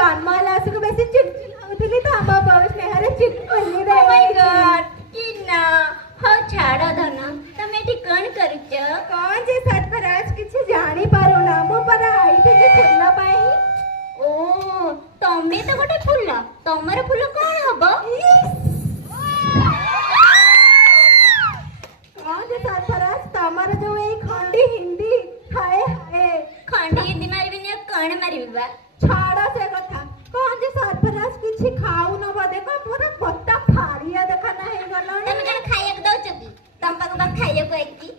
जन्म लासक बेसी चिड़चिड़ होतिली तो हम बहुत स्नेह रे चिड़चिड़ रे ओ माय गॉड किना हो छाड़ धन तमे एठी कोन करूच कौन जे सरफराज किछि जानी पारो ना मो पर आई थिले फुल पाई ओ तमे तो गोटे फूल तमर फूल कोन हबो कौन जे सरफराज तमर जो ए खंडी हिंदी हाय हाय खंडी हिंदी मारिबी ने कोन मारिबी बा छाड़ा से कथा कौन जे सरफराज किछि खाऊ न बा देखो पूरा पत्ता फाड़िया देखा नहीं गलो तमे कन खाइया दउछ की तम पाक बा खाइया को एक